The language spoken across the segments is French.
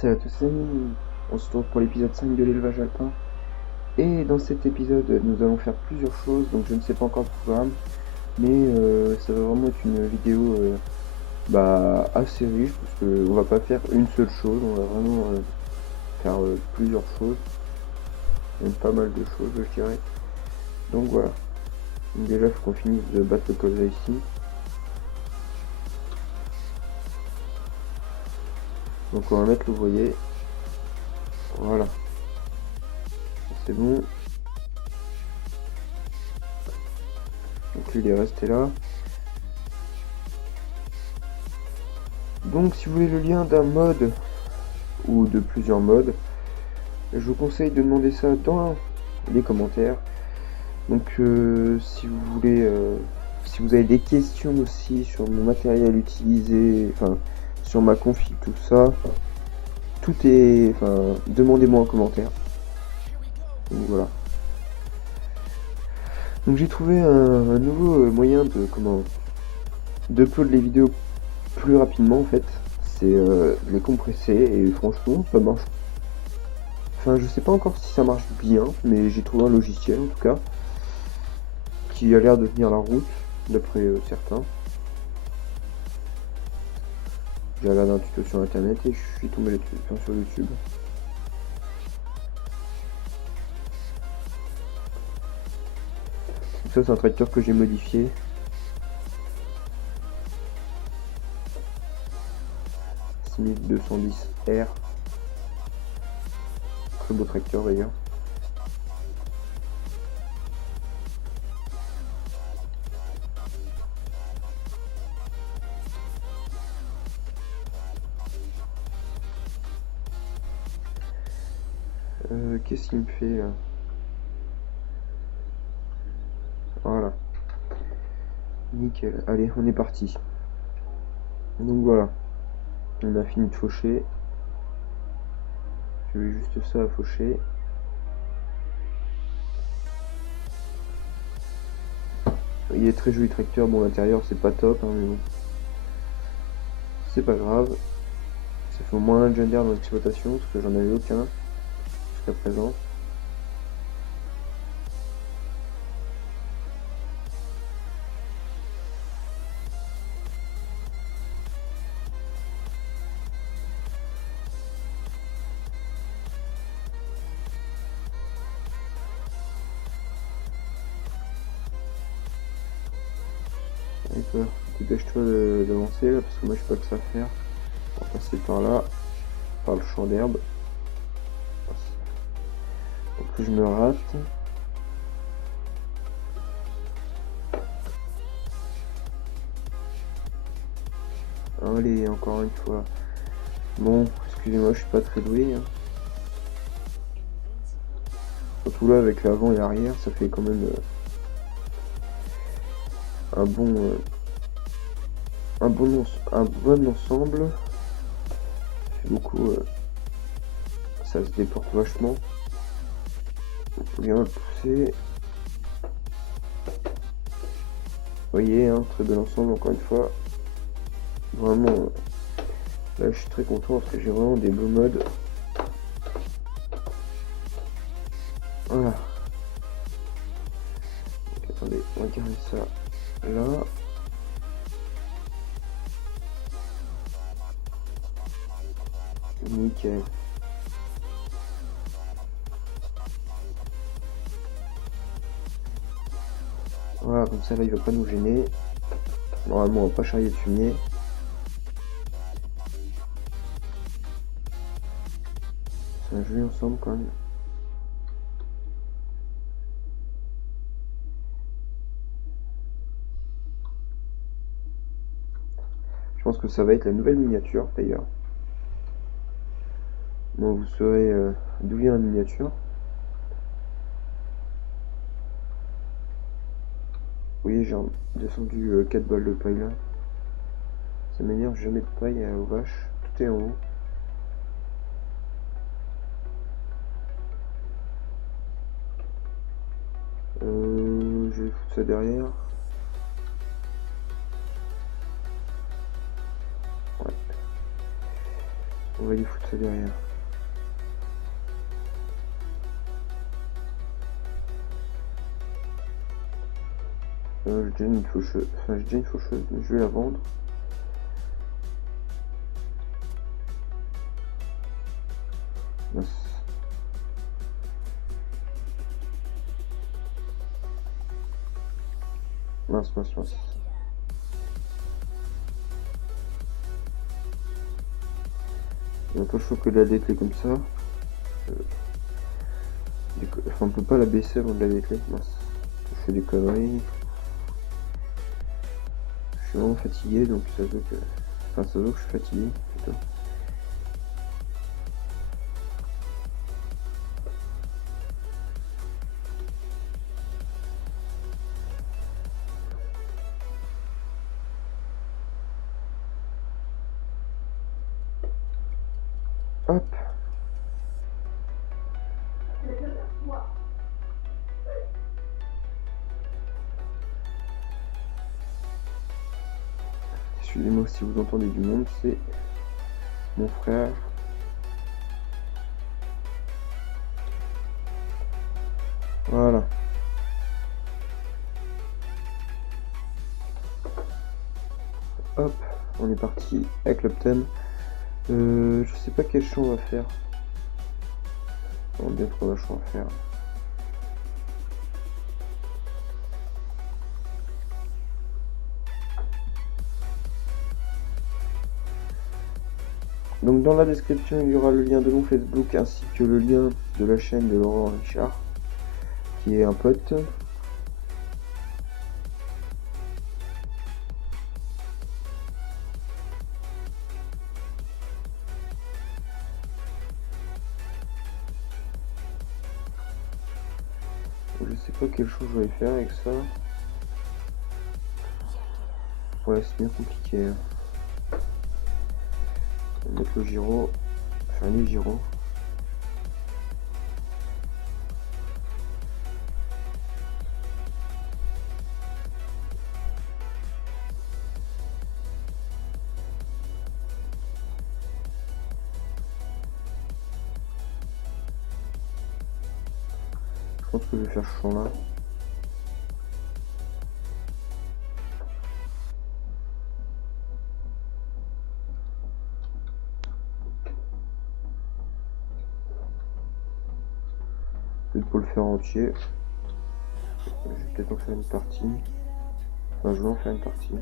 Salut à tous les amis, on se retrouve pour l'épisode 5 de l'élevage alpin. Et dans cet épisode, nous allons faire plusieurs choses, donc je ne sais pas encore le programme, mais ça va vraiment être une vidéo assez riche, parce qu'on va pas faire une seule chose, on va vraiment faire plusieurs choses, même pas mal de choses je dirais. Donc voilà, donc déjà il faut qu'on finisse de battre le colza ici. Donc on va mettre l'ouvrier, voilà, c'est bon. Donc lui il est resté là. Donc si vous voulez le lien d'un mode ou de plusieurs modes, je vous conseille de demander ça dans les commentaires. Donc si vous voulez, si vous avez des questions aussi sur mon matériel utilisé, enfin sur ma config, tout ça, tout est, demandez-moi en commentaire. Donc voilà. Donc j'ai trouvé un nouveau moyen de upload les vidéos plus rapidement en fait. C'est les compresser et franchement ça marche. Enfin je sais pas encore si ça marche bien, mais j'ai trouvé un logiciel en tout cas qui a l'air de tenir la route d'après certains. J'ai regardé un tuto sur internet et je suis tombé là-dessus, sur YouTube. Donc ça c'est un tracteur que j'ai modifié. Smith 210R. Très beau tracteur d'ailleurs. Qu'est-ce qu'il me fait là? Voilà. Nickel. Allez, on est parti. Donc voilà. On a fini de faucher. J'ai juste ça à faucher. Il est très joli tracteur. Bon, l'intérieur c'est pas top, hein, mais bon. C'est pas grave. Ça fait au moins un John Deere dans l'exploitation, parce que j'en avais aucun jusqu'à présent. Dépêche-toi d'avancer là, parce que moi je sais pas que ça faire. On va passer par là, par le champ d'herbe. Donc je me rate. Allez, encore une fois. Bon, excusez-moi, je suis pas très doué. Hein. Surtout là, avec l'avant et l'arrière, ça fait quand même un bon ensemble. C'est beaucoup. Ça se déporte vachement. Il faut bien le pousser. Vous voyez, hein, très bel ensemble encore une fois. Vraiment, là je suis très content parce que j'ai vraiment des beaux modes. Voilà. Donc, attendez, on va garder ça là. Nickel. Voilà, comme ça là il va pas nous gêner. Normalement on va pas charrier de fumier. C'est un joli ensemble quand même. Je pense que ça va être la nouvelle miniature d'ailleurs. Donc vous saurez d'où vient la miniature. Vous voyez, j'ai descendu 4 balles de paille là. Ça m'énerve, jamais de paille aux vaches. Tout est en haut. Je vais foutre ça derrière. Ouais. On va aller foutre ça derrière. J'ai déjà une faucheuse, mais je vais la vendre. Mince. Mince. Il n'y a pas le choix que de la dételer comme ça. Enfin, on peut pas la baisser avant de la dételer. Mince. Je fais des conneries. Je suis vraiment fatigué, donc ça veut que... Enfin, ça veut que je suis fatigué, plutôt. Hop. Excusez-moi si vous entendez du monde, c'est mon frère. Voilà. Hop, on est parti avec le thème. Je sais pas quel chant on va faire. On va bien trouver un chant à faire. Donc dans la description il y aura le lien de mon Facebook ainsi que le lien de la chaîne de Laurent Richard qui est un pote. Je sais pas quelle chose je vais faire avec ça. Ouais, c'est bien compliqué. On va mettre le gyro, faire un gyro. Je pense que je vais faire ce chant là. Peut-être pour le faire entier. Je vais peut-être en faire une partie. Enfin, je vais en faire une partie.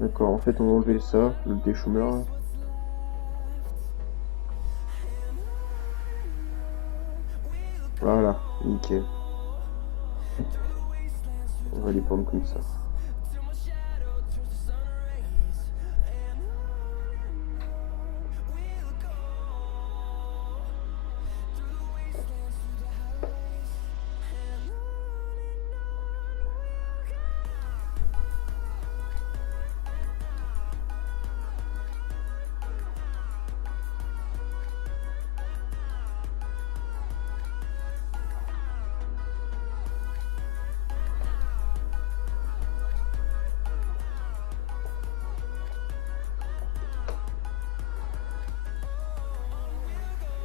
D'accord, en fait on va enlever ça, le déchômeur. Voilà, nickel. On va les prendre comme ça.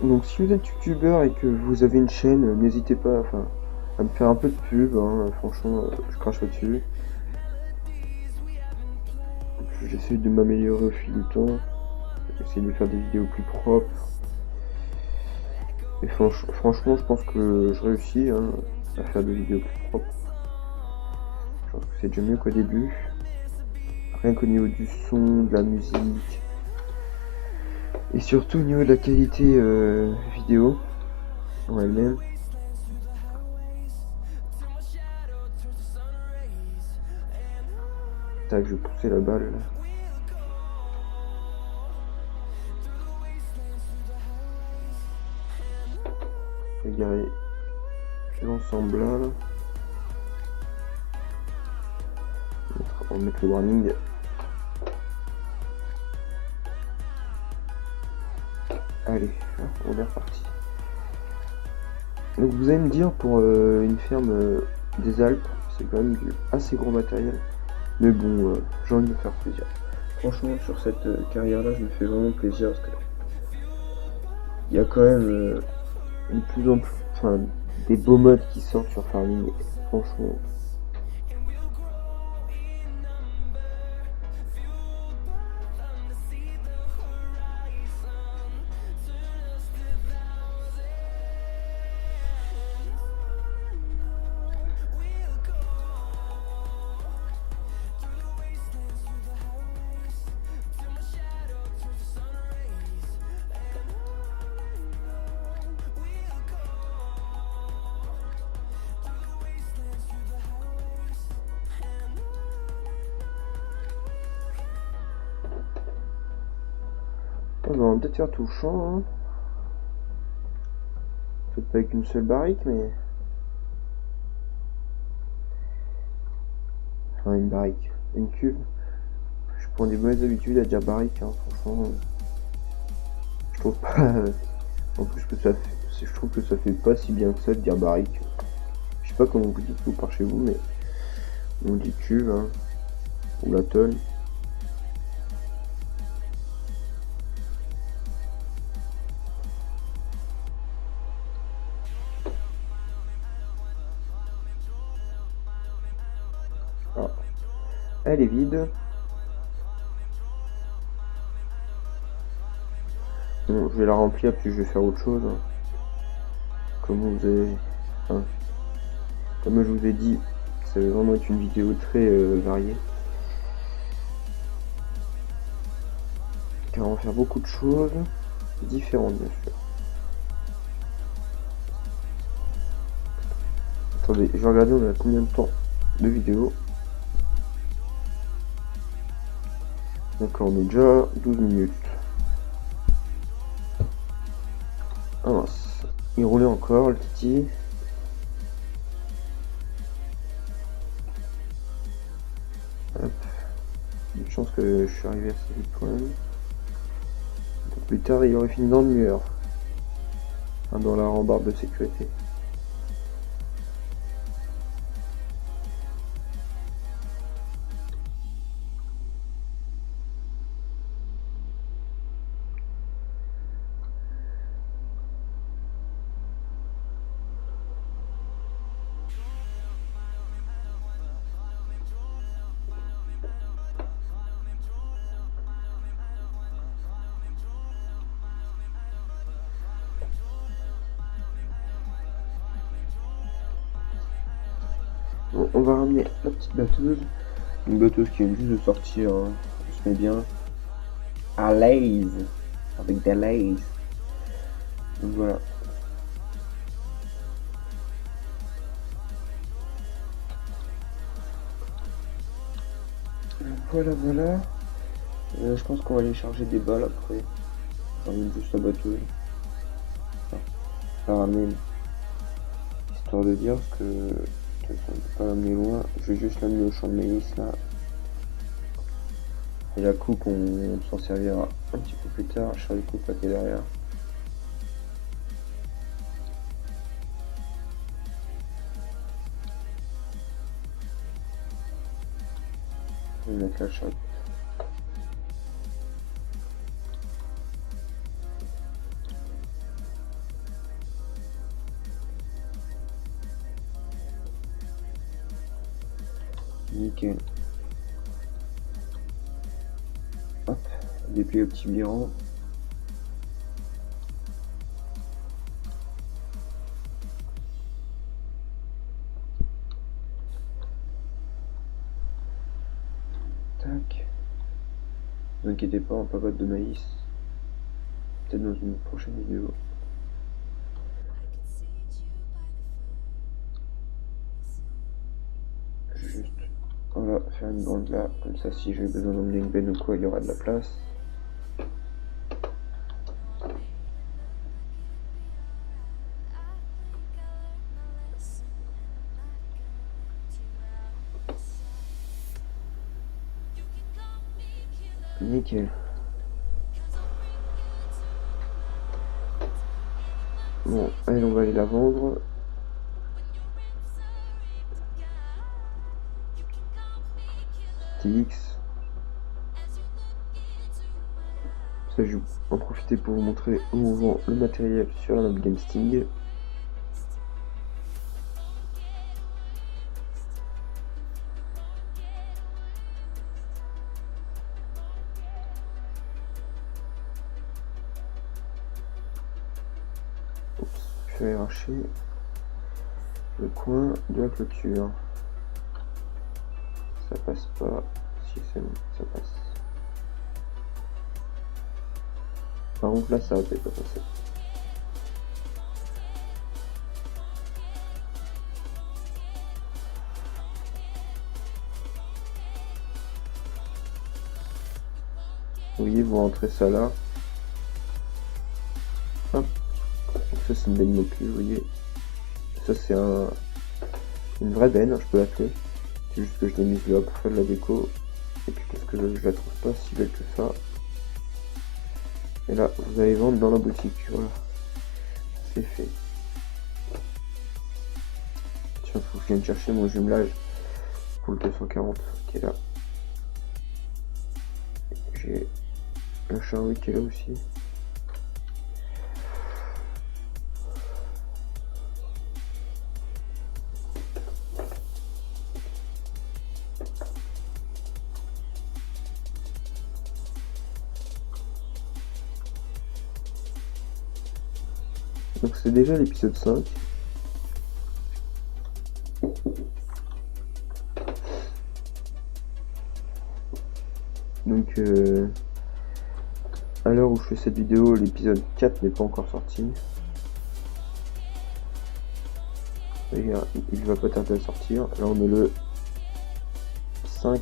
Donc si vous êtes youtubeur et que vous avez une chaîne, n'hésitez pas à me faire un peu de pub, hein, franchement je crache pas dessus. J'essaie de m'améliorer au fil du temps, j'essaie de faire des vidéos plus propres. Et franchement je pense que je réussis hein, à faire des vidéos plus propres. Je pense que c'est déjà mieux qu'au début. Rien qu'au niveau du son, de la musique. Et surtout au niveau de la qualité vidéo en elle-même. Tac, je vais pousser la balle. Je vais garer l'ensemble là. On va mettre le warning. Allez, on est reparti. Donc vous allez me dire, pour une ferme des Alpes, c'est quand même du assez gros matériel. Mais bon, j'ai envie de me faire plaisir. Franchement, sur cette carrière-là, je me fais vraiment plaisir parce que il y a quand même de plus en plus, enfin, des beaux modes qui sortent sur Farming. Franchement. On va peut-être faire tout le champ, hein. Peut-être pas avec une seule barrique, mais. Enfin, une barrique. Une cuve. Je prends des mauvaises habitudes à dire barrique, hein, franchement. Je trouve pas. En plus, que ça fait, je trouve que ça fait pas si bien que ça de dire barrique. Je sais pas comment vous dites vous par chez vous, mais on dit cuve, hein, ou la tonne. Ah, elle est vide. Bon, je vais la remplir, puis je vais faire autre chose, hein. Comme vous avez, hein, comme je vous ai dit, ça va vraiment être une vidéo très variée. Car on va faire beaucoup de choses différentes, bien sûr. Attendez, je vais regarder on a combien de temps de vidéo. D'accord, on est déjà 12 minutes. Ah mince, il roulait encore le titi. Hop. Une chance que je suis arrivé assez vite quand même. Plus tard, il aurait fini dans le mur. Enfin, dans la rambarde de sécurité. Bon, on va ramener la petite batteuse. Une batteuse qui vient juste de sortir, hein. On se met bien à l'aise. Avec des l'aise. Donc voilà. Voilà. Je pense qu'on va aller charger des balles après. Je ramène juste la batteuse. Enfin, je la ramène. Histoire de dire parce que on ne peut pas l'amener loin. Je vais juste l'amener au champ de maïs là. Et la coupe, on s'en servira un petit peu plus tard. Je serai les coupes là qui est derrière. Je vais mettre la chape. Nickel. Hop, déplier le petit biran. Tac. Ne vous inquiétez pas, on papote de maïs. Peut-être dans une prochaine vidéo. Juste, on va faire une bande là, comme ça si j'ai besoin d'emmener une benne ou quoi, il y aura de la place. Nickel. Bon, elle, on va aller la vendre. TX. Ça, je vais en profiter pour vous montrer où on vend le matériel sur la map GameSting. Oups, je vais arracher le coin de la clôture. Ça passe pas. Si c'est bon, ça passe. Par contre là, ça va peut-être pas passer. Vous voyez, vous rentrez ça là. Hop. Ça c'est une benne mocule, vous voyez. Ça c'est une vraie benne, je peux l'appeler. C'est juste que je l'ai mise là pour faire de la déco. Et puis parce que je la trouve pas si belle que ça. Et là, vous allez vendre dans la boutique, voilà. C'est fait. Tiens, faut que je vienne chercher mon jumelage pour le 240 qui est là. J'ai un Charlie qui est là aussi. Donc c'est déjà l'épisode 5. Donc à l'heure où je fais cette vidéo, l'épisode 4 n'est pas encore sorti. Regarde, il va pas tarder à sortir. Là on est le 5.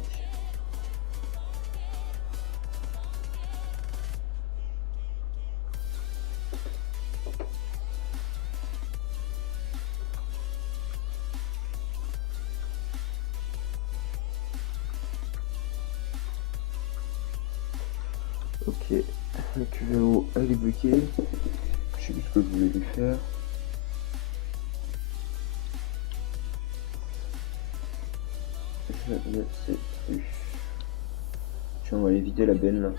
Ok, le QVO elle est bloquée. Je sais plus ce que je voulais lui faire. Je ne sais plus. Tiens, on va aller vider la benne là.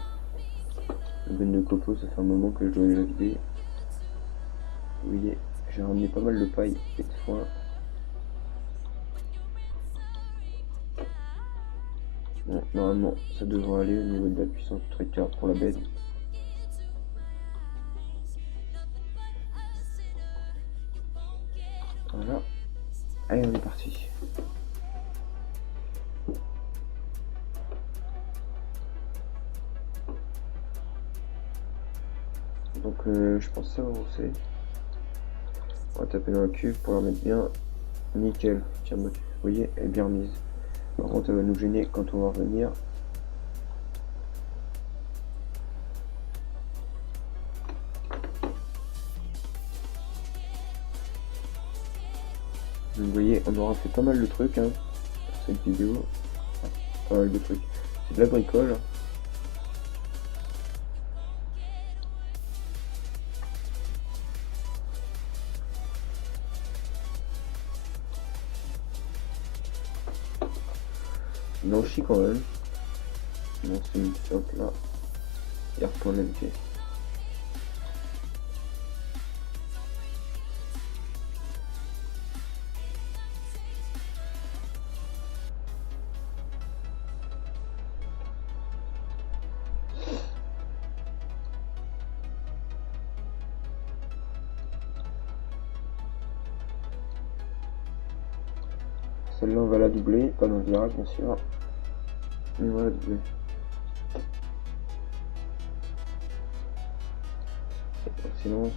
La benne de copeaux, ça fait un moment que je dois aller la vider. Vous voyez, j'ai ramené pas mal de paille et de foin. Bon, normalement, ça devrait aller au niveau de la puissance du tracteur pour la benne. Voilà. Allez, on est parti. Donc, je pense que ça va avancer. On va taper dans le cube pour la mettre bien. Nickel. Tiens, vous voyez, elle est bien mise. Par contre, elle va nous gêner quand on va revenir. Donc, vous voyez, on aura fait pas mal de trucs hein, pour cette vidéo. Pas mal de trucs. C'est de la bricole. Blanchi quand même. Non, c'est une simple là. R.MT. Celle-là on va la doubler, pas dans le virage bien sûr. Mais on va la doubler. Silence.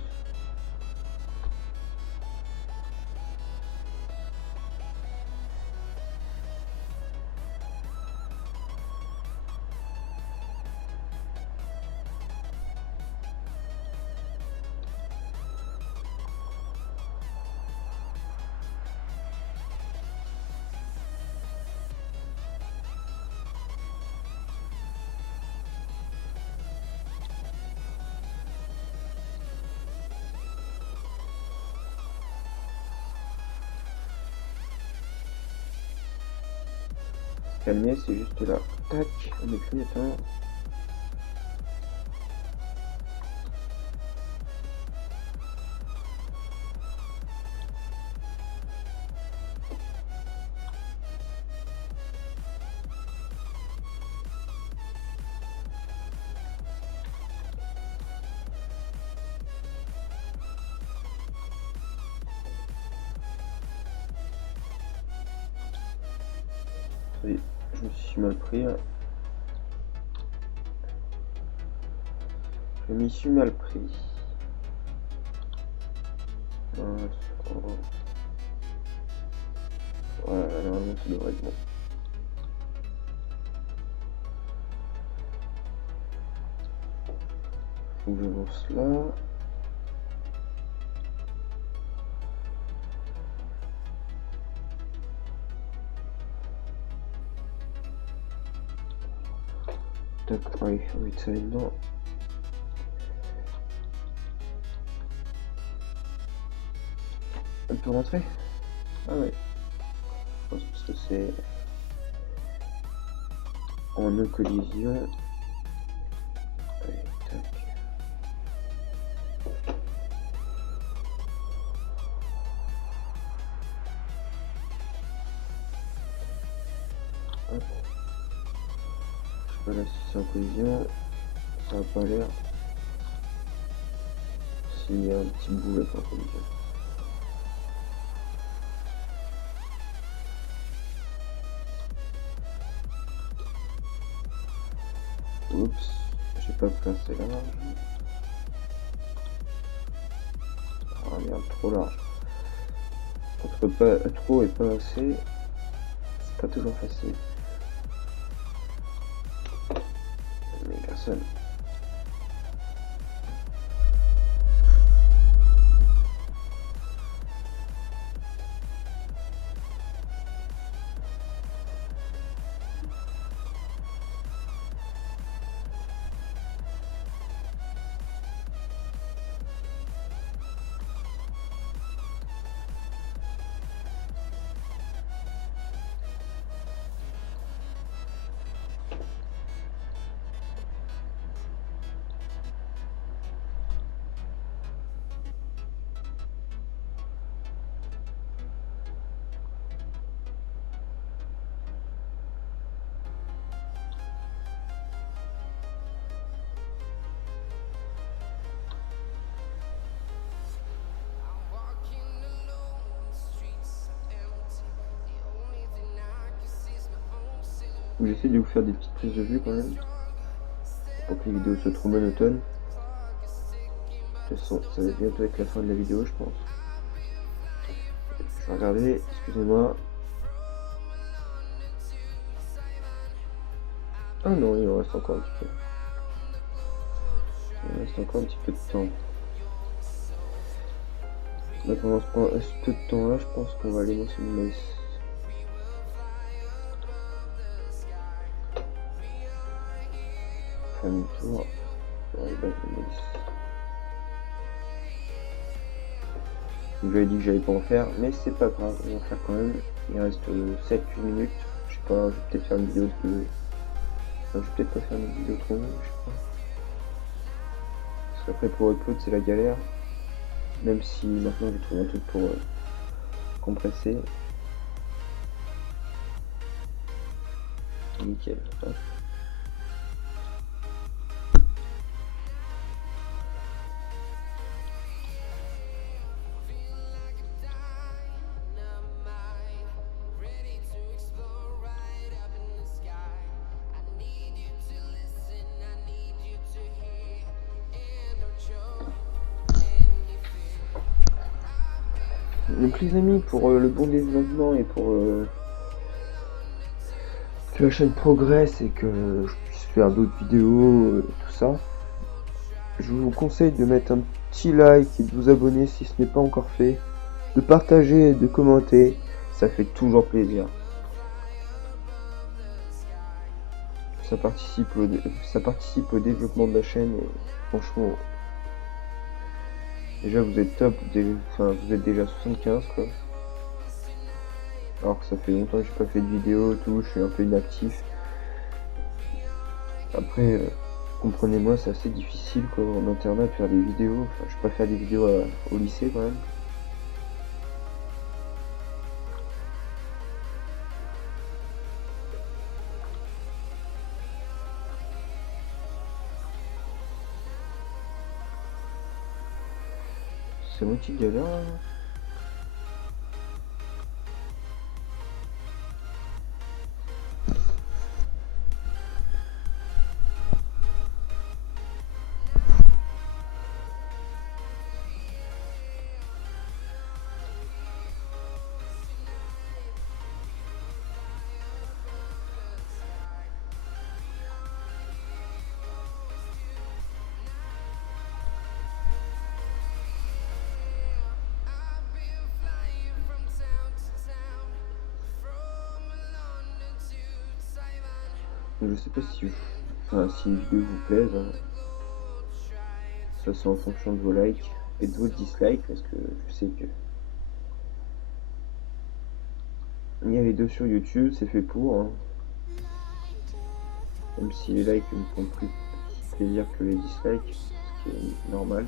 calmer, c'est juste là. Tac, on est clignotant. Oui, je me suis mal pris. Je m'y suis mal pris. Voilà, normalement ça devrait être bon. Faut que je lance là. Tac, oui, oui, ça va être bon. On peut rentrer? Ah ouais. Je pense que c'est en non collision. Allez, tac. Hop. Je sais pas là si c'est en collision. Ça n'a pas l'air. S'il y a un petit bout avec en collision. Oups, j'ai pas placé large. Ah merde, trop large. Entre pas trop et pas assez, c'est pas toujours facile. Mais personne. J'essaie de vous faire des petites prises de vue quand même, pour que les vidéos soient trop monotones. De toute façon, ça va bientôt être la fin de la vidéo, je pense. Je vais regarder, excusez-moi. Ah non, il en reste encore un petit peu. Il reste encore un petit peu de temps. Là, pendant ce peu de temps là, je pense qu'on va aller dans ce maïs. Famille tour. Ouais, bah, le maïs. J'avais dit que j'allais pas en faire, mais c'est pas grave, on va en faire quand même. Il reste 7-8 minutes. Je sais pas, je vais peut-être faire une vidéo de. Enfin, je vais peut-être pas faire une vidéo trop longue, je sais pas. Parce qu'après pour upload c'est la galère. Même si maintenant j'ai trouvé un truc pour compresser. Nickel. Hop. Donc les amis, pour le bon développement et pour que la chaîne progresse et que je puisse faire d'autres vidéos, tout ça, je vous conseille de mettre un petit like et de vous abonner si ce n'est pas encore fait, de partager et de commenter, ça fait toujours plaisir. Ça participe au développement de la chaîne et franchement, déjà vous êtes top, vous êtes déjà 75 quoi. alors que ça fait longtemps que j'ai pas fait de vidéo, tout, je suis un peu inactif. Après, comprenez-moi, c'est assez difficile quoi, en internat de faire des vidéos. Enfin, je peux pas faire des vidéos au lycée quand même. C'est moi qui galère là. Je sais pas si, si les vidéos vous plaisent, hein. Ça c'est en fonction de vos likes et de vos dislikes, parce que je sais que il y a les deux sur YouTube, c'est fait pour, hein. Même si les likes me font plus plaisir que les dislikes, ce qui est normal.